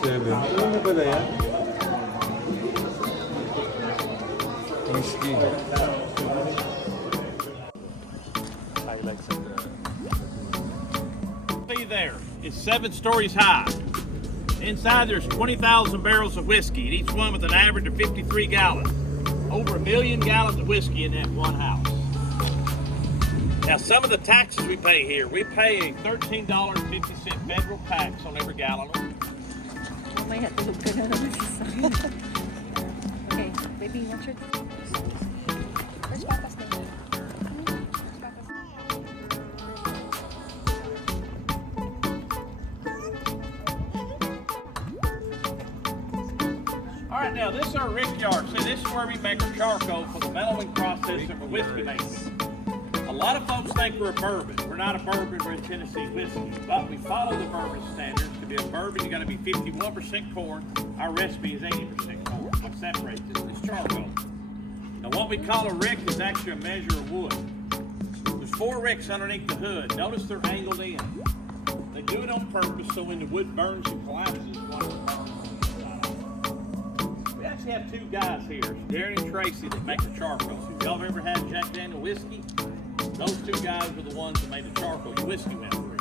27. Ano na pala yan? Whiskey. Highlights of See there, it's 7 stories high. Inside there's 20,000 barrels of whiskey, and each one with an average of 53 gallons. Over 1 million gallons of whiskey in that one house. Now some of the taxes we pay here, we pay a $13.50 federal tax on every gallon. Mamaya tulog ka na naman sa Okay, baby, what's your... Where's Papa's name? All right, now this is our rick yard. See, this is where we make our charcoal for the mellowing process and for whiskey making. A lot of folks think we're a bourbon. We're not a bourbon, we're a Tennessee whiskey. But we follow the bourbon standards. To be a bourbon, you gotta be 51% corn. Our recipe is 80% corn. What separates this is charcoal. Now what we call a rick is actually a measure of wood. There's 4 ricks underneath the hood. Notice they're angled in. They do it on purpose so when the wood burns and collapses, one of the burns. We actually have 2 guys here, it's Darren and Tracy, that make the charcoal. So if y'all have ever had Jack Daniel whiskey, those 2 guys were the ones that made the charcoal whiskey went through.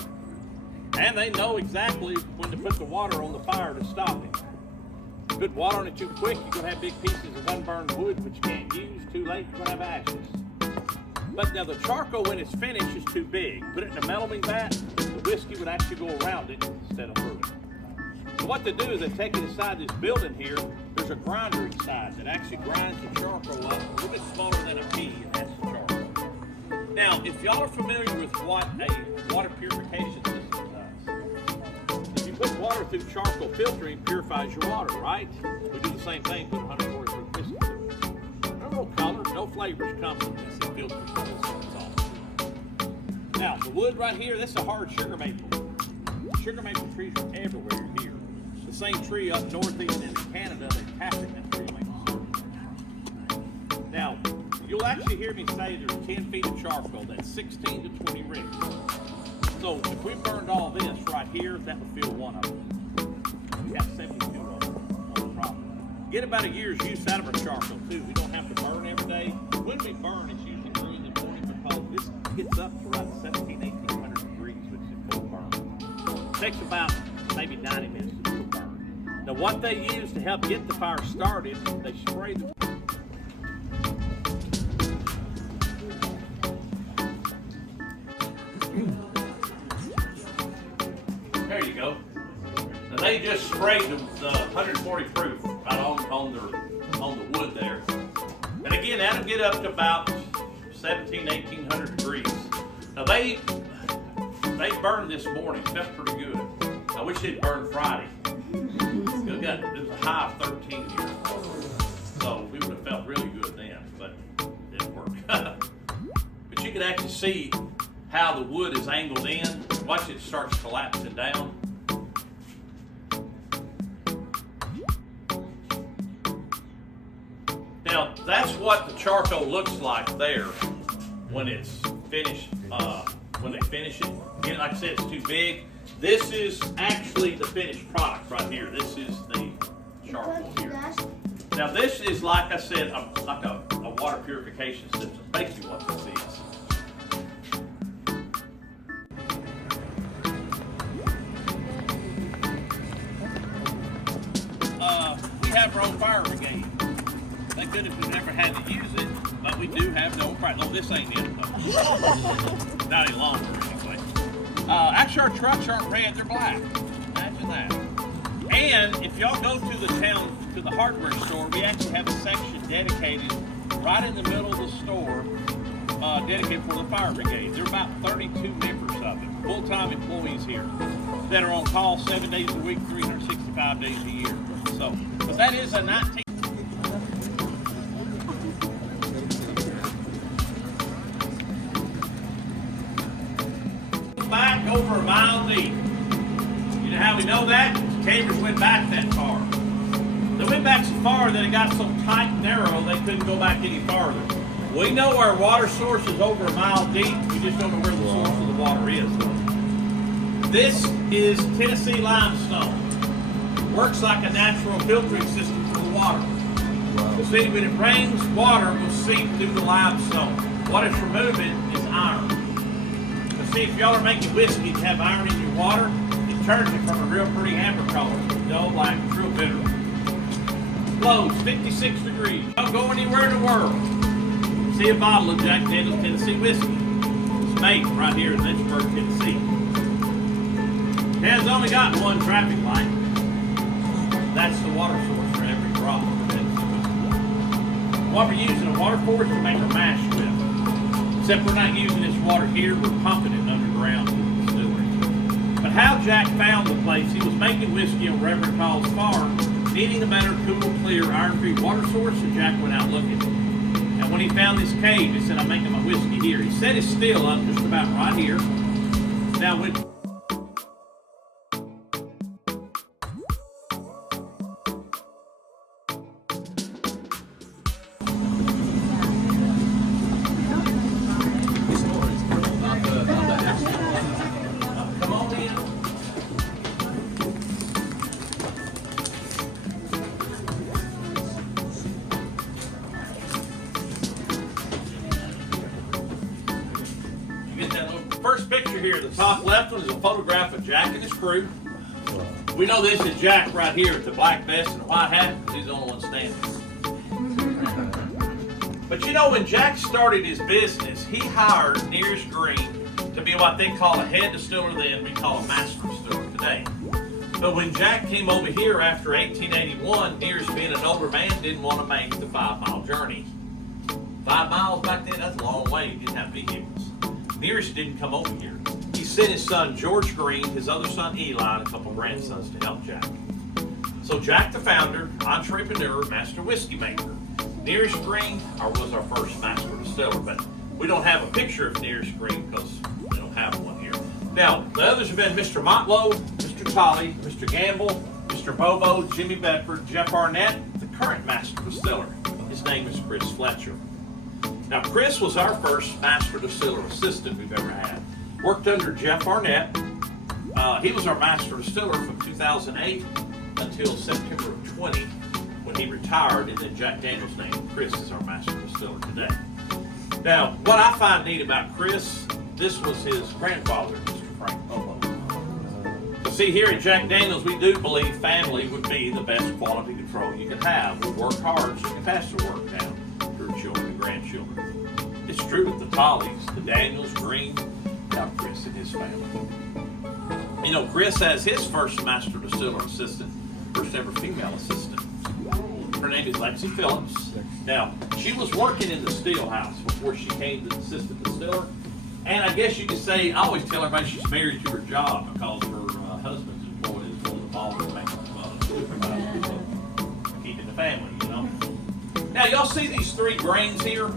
And they know exactly when to put the water on the fire to stop it. If you put water on it too quick, you're gonna have big pieces of unburned wood which you can't use. Too late, you're gonna have ashes. But now the charcoal, when it's finished, is too big. Put it in a mellowing vat, the whiskey would actually go around it instead of through it. So what they do is they take it inside this building here. There's a grinder inside that actually grinds the charcoal up a little bit smaller than a pea, and that's the charcoal. Now, if y'all are familiar with what a water purification system does, if you put water through charcoal filtering, it purifies your water, right? We do the same thing, put 140 proof whiskey through it. No color, no flavors come from this. It filters this. It's awesome. Now, the wood right here, this is a hard sugar maple. Sugar maple trees are everywhere here. The same tree up northeast in Canada, they tapping that tree to make syrup. Now, you'll actually hear me say there's 10 feet of charcoal, that's 16 to 20 ricks. So if we burned all this right here, that would fill one of them. We have 72 of them on the property. Get about a year's use out of our charcoal too. We don't have to burn every day. When we burn, it's usually early in the morning because this gets up to around 1800 degrees, which is full burn. It takes about maybe 90 minutes to do a burn. Now what they use to help get the fire started, they spray the There you go. Now they just sprayed the 140 proof right on the wood there. And again, that'll get up to about 1800 degrees. Now they burned this morning, felt pretty good. I wish they'd burned Friday. It was a high of 13 here. So we would have felt really good then, but it didn't work. But you can actually see how the wood is angled in. Watch it starts collapsing down. Now that's what the charcoal looks like there when it's finished. When they finish it, again, like I said, it's too big. This is actually the finished product right here. This is the charcoal here. Now this is, like I said, like a water purification system. Basically what this is. We have our own fire brigade. Thank goodness we've never had to use it, but we do have the own fire. Oh, this ain't it. Not any longer, anyway. Actually, our trucks aren't red, they're black. Imagine that. And if y'all go to the town, to the hardware store, we actually have a section dedicated right in the middle of the store, dedicated for the fire brigade. There are about 32 members of it, full-time employees here, that are on call 7 days a week, 365 days a year. So, but that is a 19. Back over a mile deep. You know how we know that? Cameras went back that far. They went back so far that it got so tight and narrow they couldn't go back any farther. We know our water source is over a mile deep. We just don't know where the source of the water is. This is Tennessee limestone. Works like a natural filtering system for the water. You see, when it rains, water will seep through the limestone. What it's removing is iron. You see, if y'all are making whiskey and have iron in your water, it turns it from a real pretty amber color, dull black, it's real bitter. Flows 56 degrees. Don't go anywhere in the world. See a bottle of Jack Daniel's Tennessee whiskey. It's made right here in Lynchburg, Tennessee. It has only got one traffic light. That's the water source for every drop. What we're using a water for is to make our mash with. Except we're not using this water here, we're pumping it underground in the distillery. But how Jack found the place, he was making whiskey on Reverend Hall's farm, needing a better, cool, clear, iron-free water source, so Jack went out looking. And when he found this cave, he said, I'm making my whiskey here. He set his still up just about right here. Now, when come on in. You get that little first picture here. The top left one is a photograph of Jack and his crew. We know this is Jack right here with the black vest and the white hat because he's the only one standing. But you know, when Jack started his business, he hired Nearest Green to be what they call a head distiller then, we call a master distiller today. But when Jack came over here after 1881, Nearest being an older man didn't want to make the 5-mile journey. 5 miles back then, that's a long way. He didn't have vehicles. Nearest didn't come over here. He sent his son George Green, his other son Eli, and a couple grandsons to help Jack. So Jack the founder, entrepreneur, master whiskey maker. Nearest Green was our first master distiller, but we don't have a picture of Nearest Green because we don't have one here. Now, the others have been Mr. Montlow, Mr. Tolley, Mr. Gamble, Mr. Bobo, Jimmy Bedford, Jeff Arnett, the current master distiller. His name is Chris Fletcher. Now, Chris was our first master distiller assistant we've ever had. Worked under Jeff Arnett. He was our master distiller from 2008 until September of 20 when he retired, and then Jack Daniel's named Chris is our master distiller today. Now, what I find neat about Chris, this was his grandfather, Mr. Frank Bobo. So see, here at Jack Daniel's, we do believe family would be the best quality control you can have. We work hard so you can pass the work down to your children and grandchildren. It's true with the Tolleys, the Daniels, Green, now Chris and his family. You know, Chris has his first master distiller assistant, first ever female assistant. Her name is Lexi Phillips. Now, she was working in the still house before she came to the assistant distiller. And I guess you could say, I always tell everybody she's married to her job because her husband's employed as one of the ballers making keeping the family, you know. Now, y'all see these 3 grains here?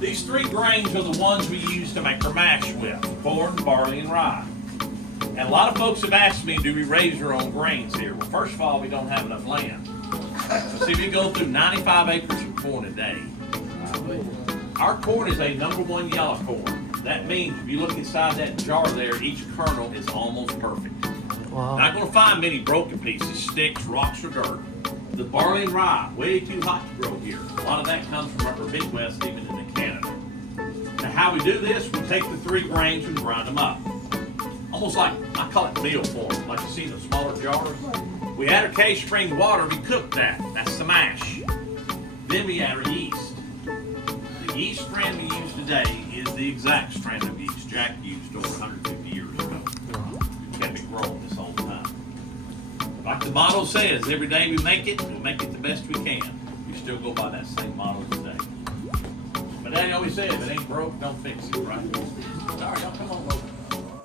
These 3 grains are the ones we use to make our mash with, corn, barley, and rye. And a lot of folks have asked me, do we raise our own grains here? Well, first of all, we don't have enough land. So see, we go through 95 acres of corn a day. Our corn is a #1 yellow corn. That means if you look inside that jar there, each kernel is almost perfect. Wow. Not going to find many broken pieces, sticks, rocks, or dirt. The barley and rye, way too hot to grow here. A lot of that comes from upper Midwest, even into Canada. Now, how we do this, we take the 3 grains and grind them up. Almost like, I call it meal form, like you see in the smaller jars. We add our cage spring water, we cook that. That's the mash. Then we add our yeast. The yeast strand we use today is the exact strand of yeast Jack used over 150 years ago. We kept it growing this whole time. Like the motto says, every day we make it the best we can. We still go by that same motto today. But Daddy always said, if it ain't broke, don't fix it, right? Sorry, y'all come on over.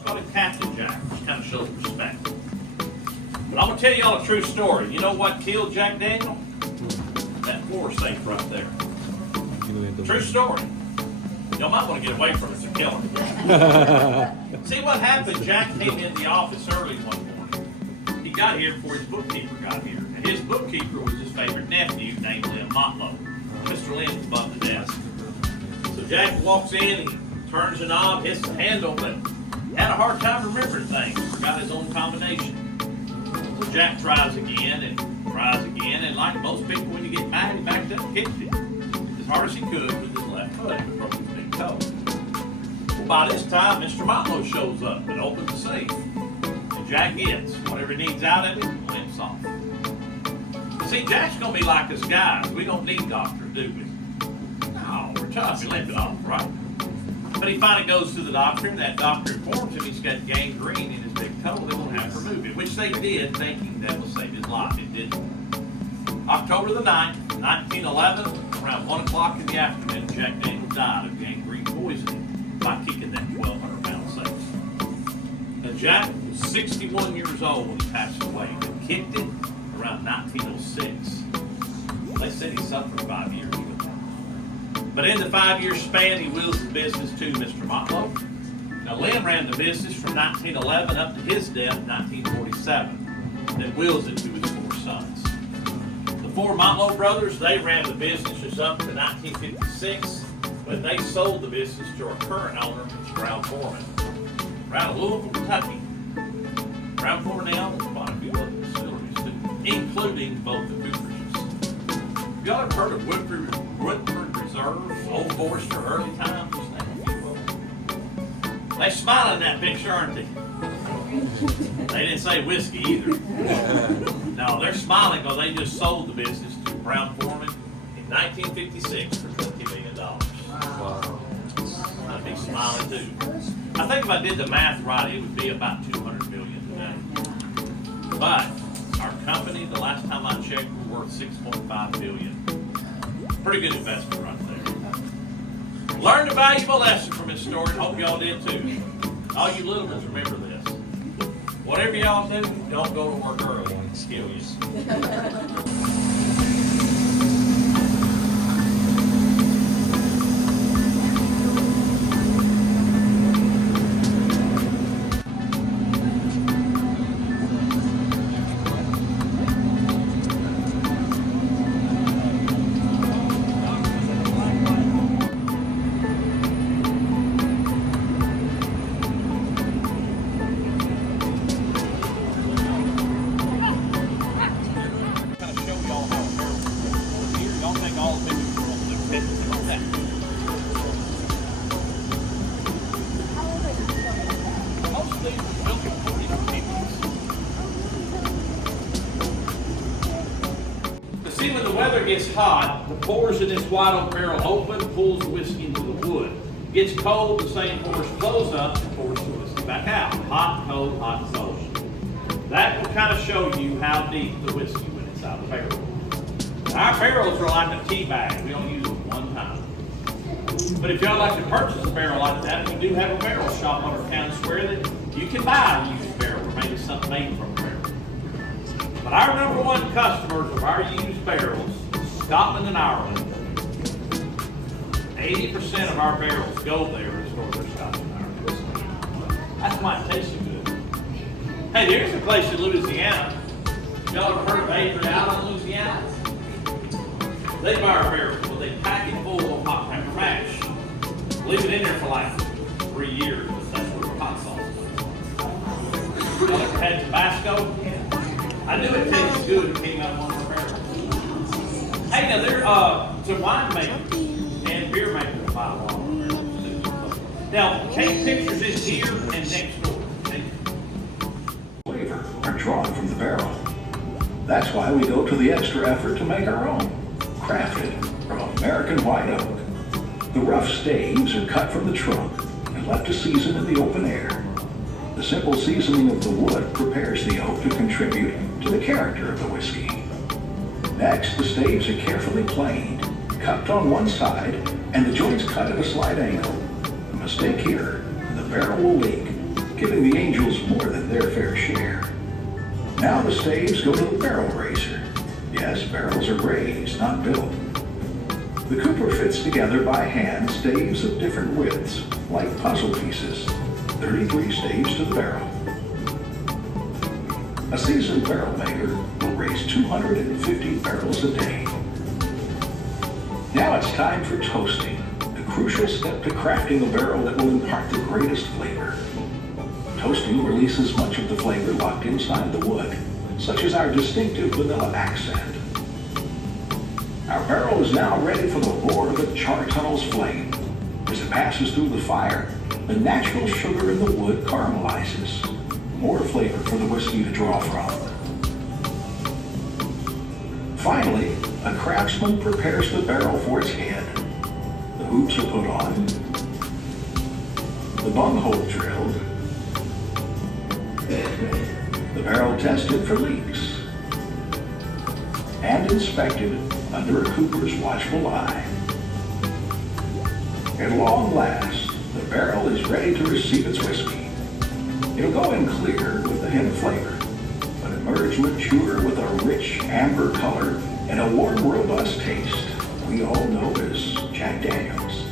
Call him Captain Jack, which kind of shows respect. But I'm going to tell y'all a true story. You know what killed Jack Daniel? That floor safe right there. True story. Y'all might want to get away from it to kill him. See what happened? Jack came in the office early one morning. He got here before his bookkeeper got here. And his bookkeeper was his favorite nephew named Lynn Montlow. Mr. Lynn was above the desk. So Jack walks in, he turns the knob, hits the handle, but had a hard time remembering things. Forgot his own combination. So Jack tries again, and like most people, when you get mad, he backed up and kicked it as hard as he could with his left foot and broke his big toe. Well, by this time, Mr. Motlow shows up and opens the safe, and Jack gets whatever he needs out of it and limps off. See, Jack's gonna be like us guys. We don't need doctors, do we? No, we're tough. We limp it off, right? But he finally goes to the doctor, and that doctor informs him he's got gangrene in his big toe. They're going to have to remove it, which they did, thinking that will save his life. It didn't. October the 9th, 1911, around 1 o'clock in the afternoon, Jack Daniels died of gangrene poisoning by kicking that 1,200-pound safe. Now, Jack was 61 years old when he passed away. He kicked it around 1906. They said he suffered 5 years with that. But in the 5-year span, he wheels the business to Mr. Motlow. Now, Lynn ran the business from 1911 up to his death in 1947, then wheels it to his 4 sons. The 4 Motlow brothers, they ran the business just up to 1956, but they sold the business to our current owner, Mr. Brown Foreman. Out of Louisville, Kentucky. Brown Foreman now owns quite a few other distilleries too, including both the Coopers's. Have y'all ever heard of Woodford Reserve, Old Forester, early times? Just name a few of them. They smiling in that picture, aren't they? They didn't say whiskey either. No, they're smiling because they just sold the business to Brown Foreman in 1956 for $20 million. Wow. I'd be smiling too. I think if I did the math right, it would be about $200 million today. But our company, the last time I checked, we're worth $6.5 billion. Pretty good investment right there. Learned a valuable lesson from this story, and hope y'all did too. All you little ones, remember this. Whatever y'all do, don't go to work early. It's kill you. See, when the weather gets hot, the pores in this wide oak barrel open, pulls the whiskey into the wood. Gets cold, the same pores close up and pours the whiskey back out. Hot, cold, cold. That will kind of show you how deep the whiskey went inside the barrel. Our barrels are like a tea bag. We don't use them one time. But if y'all like to purchase a barrel like that, we do have a barrel shop on our town square that you can buy a used barrel or maybe something made from a barrel. But our number one customers of our used barrels, Scotland and Ireland. 80% of our barrels go there to store their Scotland and Ireland whiskey. That's why it tastes so good. Hey, there's a place in Louisiana. Y'all ever heard of Avery Island, Louisiana? They buy our barrels, but they pack it full of hot pepper mash. Leave it in there for like 3 years, but that's where the hot sauce is. Y'all ever had Tabasco? I knew it tasted good when it came out of one of our barrels. Hey, now there, it's a wine maker and beer maker to buy one of our barrels too. Now, take pictures in here and next door. Flavor are drawn from the barrel. That's why we go to the extra effort to make our own. Crafted from American white oak. The rough staves are cut from the trunk and left to season in the open air. The simple seasoning of the wood prepares the oak to contribute to the character of the whiskey. Next, the staves are carefully planed, cupped on one side, and the joints cut at a slight angle. A mistake here, and the barrel will leak, giving the angels more than their fair share. Now the staves go to the barrel raiser. Yes, barrels are raised, not built. The cooper fits together by hand staves of different widths, like puzzle pieces. 33 staves to the barrel. A seasoned barrel maker will raise 250 barrels a day. Now it's time for toasting, the crucial step to crafting a barrel that will impart the greatest flavor. Toasting releases much of the flavor locked inside the wood. such as our distinctive vanilla accent. Our barrel is now ready for the roar of the char tunnel's flame. As it passes through the fire, the natural sugar in the wood caramelizes. More flavor for the whiskey to draw from. Finally, a craftsman prepares the barrel for its head. The hoops are put on, the bunghole drilled, the barrel tested for leaks, and inspected under a cooper's watchful eye. At long last, the barrel is ready to receive its whiskey. It'll go in clear with a hint of flavor, but emerge mature with a rich amber color and a warm, robust taste we all know as Jack Daniels.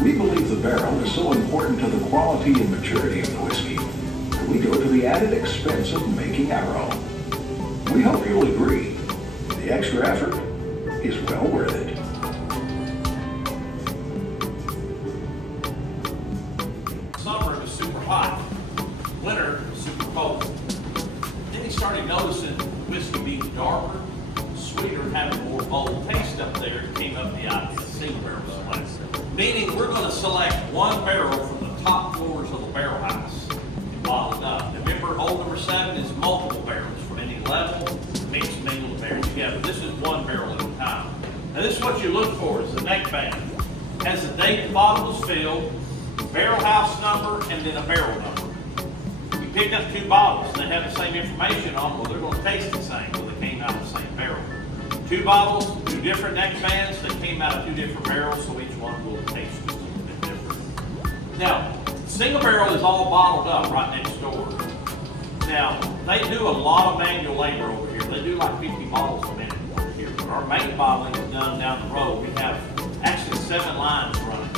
We believe the barrel is so important to the quality and maturity of the whiskey that we go to the added expense of making our own. We hope you'll agree. The extra effort is well worth it. Summer it was super hot. Winter it was super cold. Then he started noticing whiskey being darker, sweeter, and having more bold taste up there. It came up the idea of single barrel selection. Meaning we're going to select one barrel from the top floors of the barrel house and bottle it up. Remember, old number 7 is multiple barrels from any level, mixed, mingled, and married together. This is one barrel at a time. Now this is what you look for is the neckband. Has the date the bottle was filled, barrel house number, and then a barrel number. You pick up 2 bottles and they have the same information on them, well, they're going to taste the same, well, they came out of the same barrel. 2 bottles, 2 different neckbands, they came out of 2 different barrels, so each one will taste just a little bit different. Now, single barrel is all bottled up right next door. Now, they do a lot of manual labor over here. They do like 50 bottles a minute over here. But our main bottling is done down the road. We have actually 7 lines running.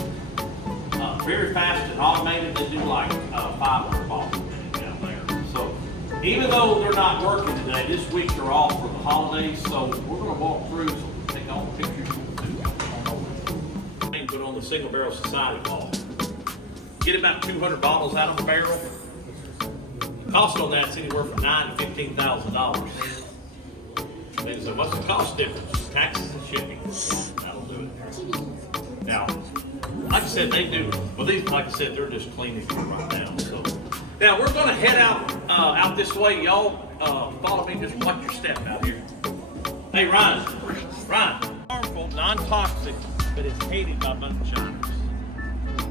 Very fast and automated. They do like 500 bottles a minute down there. So even though they're not working today, this week they're off for the holidays. So we're going to walk through so we can take all the pictures. And put on the Single Barrel Society wall. Get about 200 bottles out of the barrel. The cost on that's anywhere from $9,000 to $15,000. And so what's the cost difference? Taxes and shipping. That'll do it. Now, like I said, they do. Well, these, like I said, they're just cleaning right now. So now we're going to head out this way. Y'all follow me. Just watch your step out here. Hey, Ryan. Harmful, non-toxic, but it's hated by moonshiners.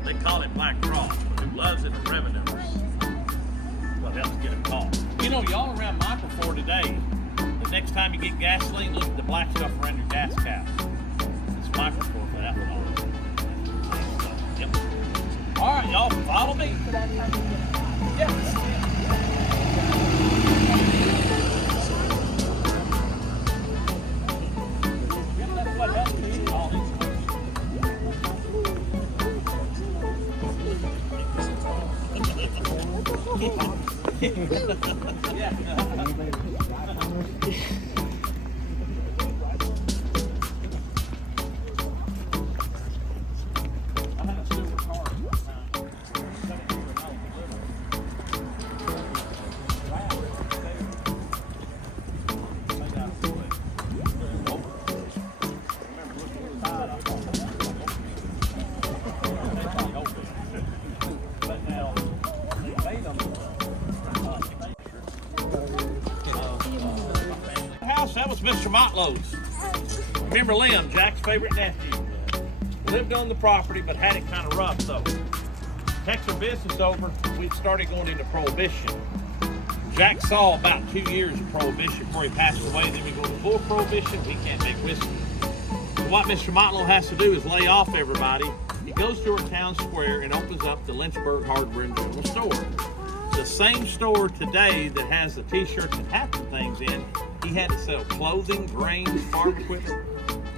They call it Black Cross, but who loves it are revenues. What helps get a call. You know, y'all around Microfor today, the next time you get gasoline, look at the black stuff around your gas cap. It's Microfor for that one. Yep. All right, y'all, follow me. Yes. That's what helps me eat all these. That was Mr. Motlow's. Remember Lim, Jack's favorite nephew. Lived on the property, but had it kind of rough, so Texas business over, we started going into Prohibition. Jack saw about 2 years of Prohibition before he passed away. Then we go to full Prohibition, he can't make whiskey. So what Mr. Motlow has to do is lay off everybody. He goes to our town square and opens up the Lynchburg Hardware and General Store. The same store today that has the t-shirts and hats and things in, he had to sell clothing, grain, farm equipment.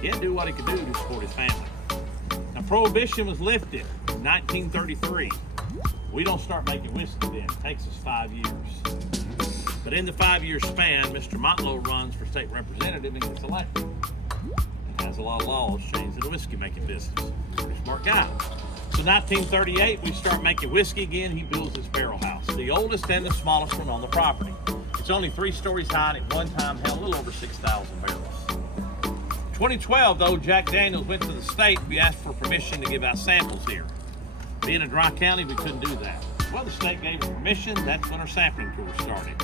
He had to do what he could do to support his family. Now, Prohibition was lifted in 1933. We don't start making whiskey then. It takes us 5 years. But in the 5-year span, Mr. Motlow runs for state representative and gets elected. And has a lot of laws changed in the whiskey making business. Pretty smart guy. So 1938, we start making whiskey again. He builds this barrel house, the oldest and the smallest one on the property. It's only 3 stories high and at one time held a little over 6,000 barrels. 2012 though, Jack Daniels went to the state. We asked for permission to give out samples here. Being a dry county, we couldn't do that. Well, the state gave us permission. That's when our sampling tour started.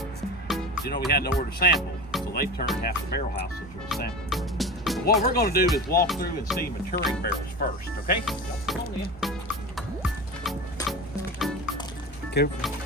You know, we had nowhere to sample, so they turned half the barrel house into a sample. But what we're going to do is walk through and see maturing barrels first, okay? Come on in. Careful.